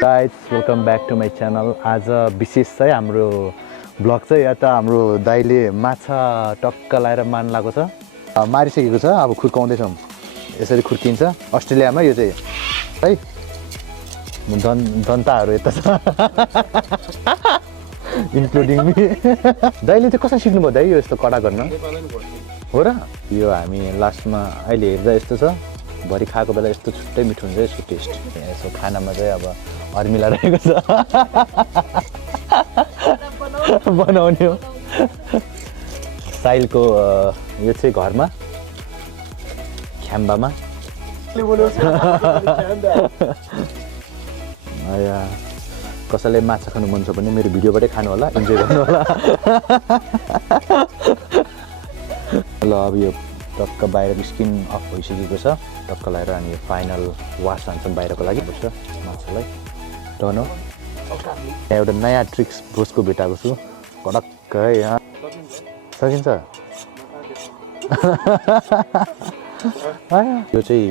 Guys, welcome back to my channel. आज विशेष चाहिँ हाम्रो ब्लग चाहिँ यता हाम्रो दाइले माछा टक्क लाएर मान लागेको छ मारिसकेको छ अब खुर्काउँदैछौँ यसरी खुर्किन्छ अस्ट्रेलियामा यो चाहिँ है जनताहरू यता छ इन्क्लुडिङ मी दाइले चाहिँ कसरी सिक्नुभयो दाइ यो यस्तो कडा गर्न हो र यो हामी लास्टमा अहिले हेर्दा यस्तो छ भरि खाएको बेला यस्तो छुट्टै मिठो हुन्छ यसको टेस्ट यसो खानामा चाहिँ अब अर्मिला रहेको छ बनाउने हो साइलको यो चाहिँ घरमा ख्याम्बामा कसैले माछा खानु मन छ भने मेरो भिडियोबाटै खानु होला इन्जोय गर्नु होला ल अब यो टक्क बाहिरको स्किन अफ भइसकेको छ टक्क लगाएर अनि फाइनल वास हान्छौँ बाहिरको लागि बुझ्छ माछालाई डन हो एउटा नयाँ ट्रिक्स बोसको भेटाएको छु कडक्क है यहाँ सकिन्छ यो चाहिँ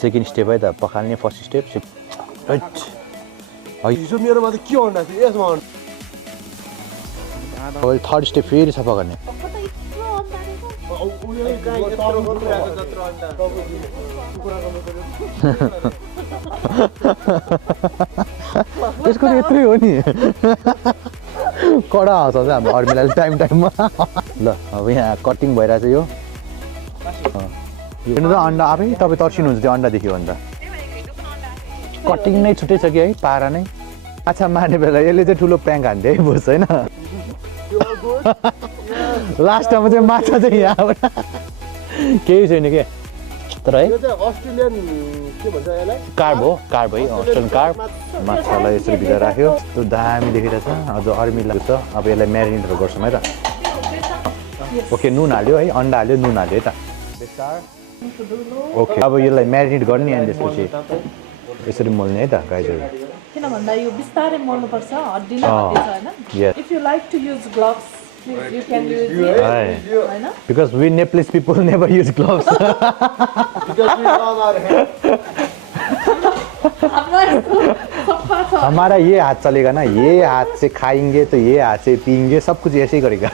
सेकेन्ड स्टेप है त पखाल्ने फर्स्ट स्टेप मेरोमा त के भन्दा थियो यसमा थर्ड स्टेप फेरि सफा गर्ने त्यसको यत्रै हो नि कडा आउँछ हाम्रो अर्मिलाले टाइममा ल अब यहाँ कटिङ भइरहेछ यो हेर्नु त अन्डा आफै तपाईँ तर्सिनुहुन्छ त्यो अन्डा देख्यो भने त कटिङ नै छुट्टै छ कि है पारा नै माछा मार्ने बेला यसले चाहिँ ठुलो प्याङ्क हान्थ्यो है बोस होइन लास्टमा चाहिँ माछा चाहिँ यहाँबाट केही छैन के तर है कार्ब हो कार्ब है अस्ट्रेलियन कार्ब माछालाई यसरी भित्र राख्यो त्यो दामी देखिरहेछ अझ अर्मिला छ अब यसलाई म्यारिनेटहरू गर्छौँ है त ओके नुन हाल्यो है अन्डा हाल्यो नुन हाल्यो है त ओके अब यसलाई म्यारिनेट गर्ने अनि त्यसपछि यसरी मोल्ने है त गाइजहरू किन भन्दा यो बिस्तारै मोल्नुपर्छ हड्डी न हड्डी छ हैन if you like to use gloves you can use it हैन because we Nepalese people never use gloves because we all are हमारा ये हाथ चलेगा ना ये हाथ से खाएंगे तो ये हाथ से पिएंगे सब कुछ ऐसे ही करेगा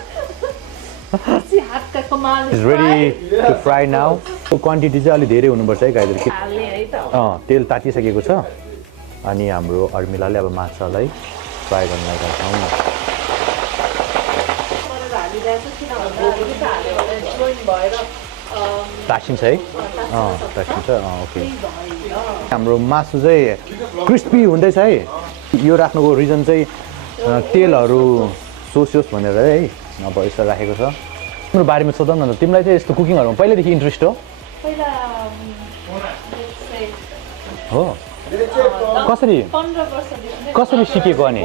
इसी हाथ का कमाल is ready to fry now तो क्वान्टिटी चाहिँ अलि धेरै हुनुपर्छ है गाइजहरु हाल्ने है त तेल तातिसकेको छ अनि हाम्रो अर्मिलाले अब माछालाई फ्राई गर्न लाग्छौँ तासिन्छ है तासिन्छ ओके हाम्रो मासु चाहिँ क्रिस्पी हुँदैछ है यो राख्नुको रिजन चाहिँ तेलहरू सोसियोस् भनेर है अब यसो राखेको छ तिम्रो बारेमा सोधौँ न त तिमीलाई चाहिँ यस्तो कुकिङहरूमा पहिल्यैदेखि इन्ट्रेस्ट हो कसरी कसरी सिकेको अनि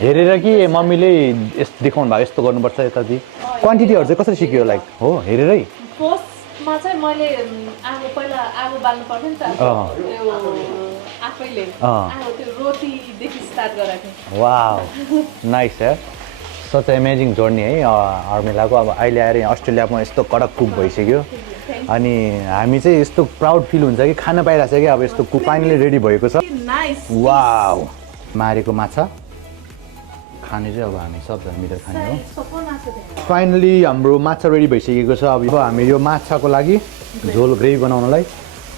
हेरेर कि मम्मीले यस्तो देखाउनु भएको यस्तो गर्नुपर्छ यताति क्वान्टिटीहरू चाहिँ कसरी सिक्यो लाइक हो हेरेरै पोस्टमा चाहिँ मैले आगो पहिला आगो बाल्नु पर्छ नि त त्यो आफैले आगो त्यो रोटीदेखि स्टार्ट गराएको वाउ नाइस यार सच एमेजिङ जर्नी है अर्मिलाको अब अहिले आएर यहाँ अस्ट्रेलियामा यस्तो कडक कुक भइसक्यो अनि हामी चाहिँ यस्तो प्राउड फिल हुन्छ कि खान पाइरहेको छ कि अब यस्तो कुक फाइनली रेडी भएको छ वाउ मारेको माछा खाने चाहिँ अब हामी सबजना मिलेर खाने हो फाइनली हाम्रो माछा रेडी भइसकेको छ अब हामी यो माछाको लागि झोल ग्रेभी बनाउनलाई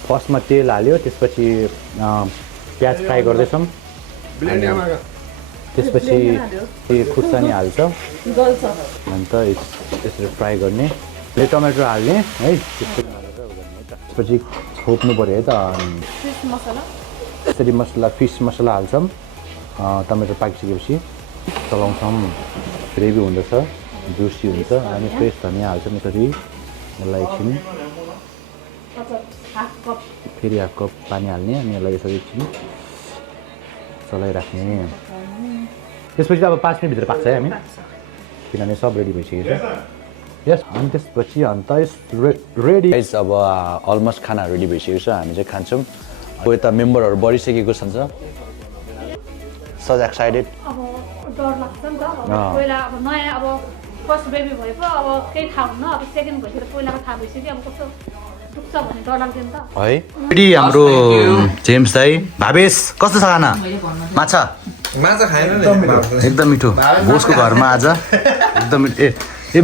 फर्स्टमा तेल हाल्यो त्यसपछि प्याज फ्राई गर्दैछौँ त्यसपछि खुर्सानी हाल्छ अन्त यसरी फ्राई गर्ने टमाटर हाल्ने है त्यसपछि छोप्नु पऱ्यो है त यसरी मसला फिस मसला हाल्छौँ टमाटर पाकिसकेपछि चलाउँछौँ ग्रेभी हुँदछ जुसी हुन्छ अनि फ्रेस धनिया हाल्छौँ यसरी यसलाई एकछिन फेरि हाफ कप पानी हाल्ने अनि यसलाई यसरी एकछिन चलाइराख्ने त्यसपछि त अब 5 मिनटभित्र पाक्छ है हामी किनभने सब रेडी भइसकेको छ यस अनि त्यसपछि अन्त रेडी अब अलमोस्ट खाना रेडी भइसकेको छ हामी चाहिँ खान्छौँ अब यता मेम्बरहरू बढिसकेको छ सज एक्साइटेड डर लाग्छ नि त पहिला अब नयाँ अब फर्स्ट बेबी भएपछि अब केही थाहा हुन्न अब सेकेन्ड भइसक्यो पहिलाको थाहा भइसक्यो अब कस्तो टुक्छ भने डर लाग्दैन त है फेरि हाम्रो जेम्स दाई भावेश कस्तो छ खाना माछा माछा खाएन नि एकदम मिठो बोसको घरमा आज एकदम मिठो ए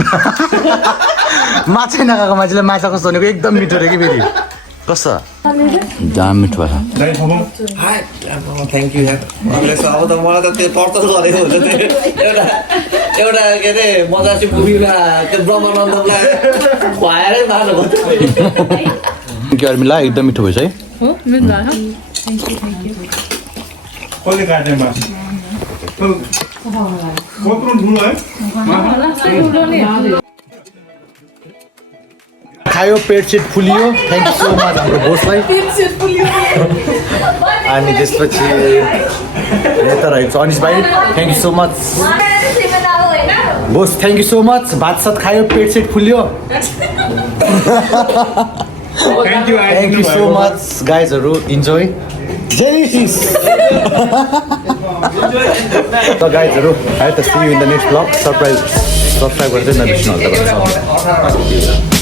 माछै नखाएको मान्छेले माछा कस्तो भनेको एकदम मिठो रे कि फेरि कस्तो दाम मिठो भएछ थ्याङ्क यू यार अब त मलाई त त्यो पर्तल गरेको हुन्छ एउटा एउटा के अरे मजासी मुभीमा त्यो ब्रह्मानन्दलाई भएरै मार्नु थ्याङ्क यू अर्मिला एकदम मिठो भएछ है कसले काट्ने मासु कत्रो ठुलो है खायो पेट सेट फुलियो थ्याङ्क यू सो मच हाम्रो बोसलाई अनि त्यसपछि यता रहेछ अनिस भाइ thank you so much boss thank you so much भात सात खायो पेट सेट फुल्यो थ्याङ्क यू सो मच गाइजहरू इन्जोय जेलिसियस त गाइजहरू आयो त see you in the next vlog subscribe गरेर नबिर्सिनु होला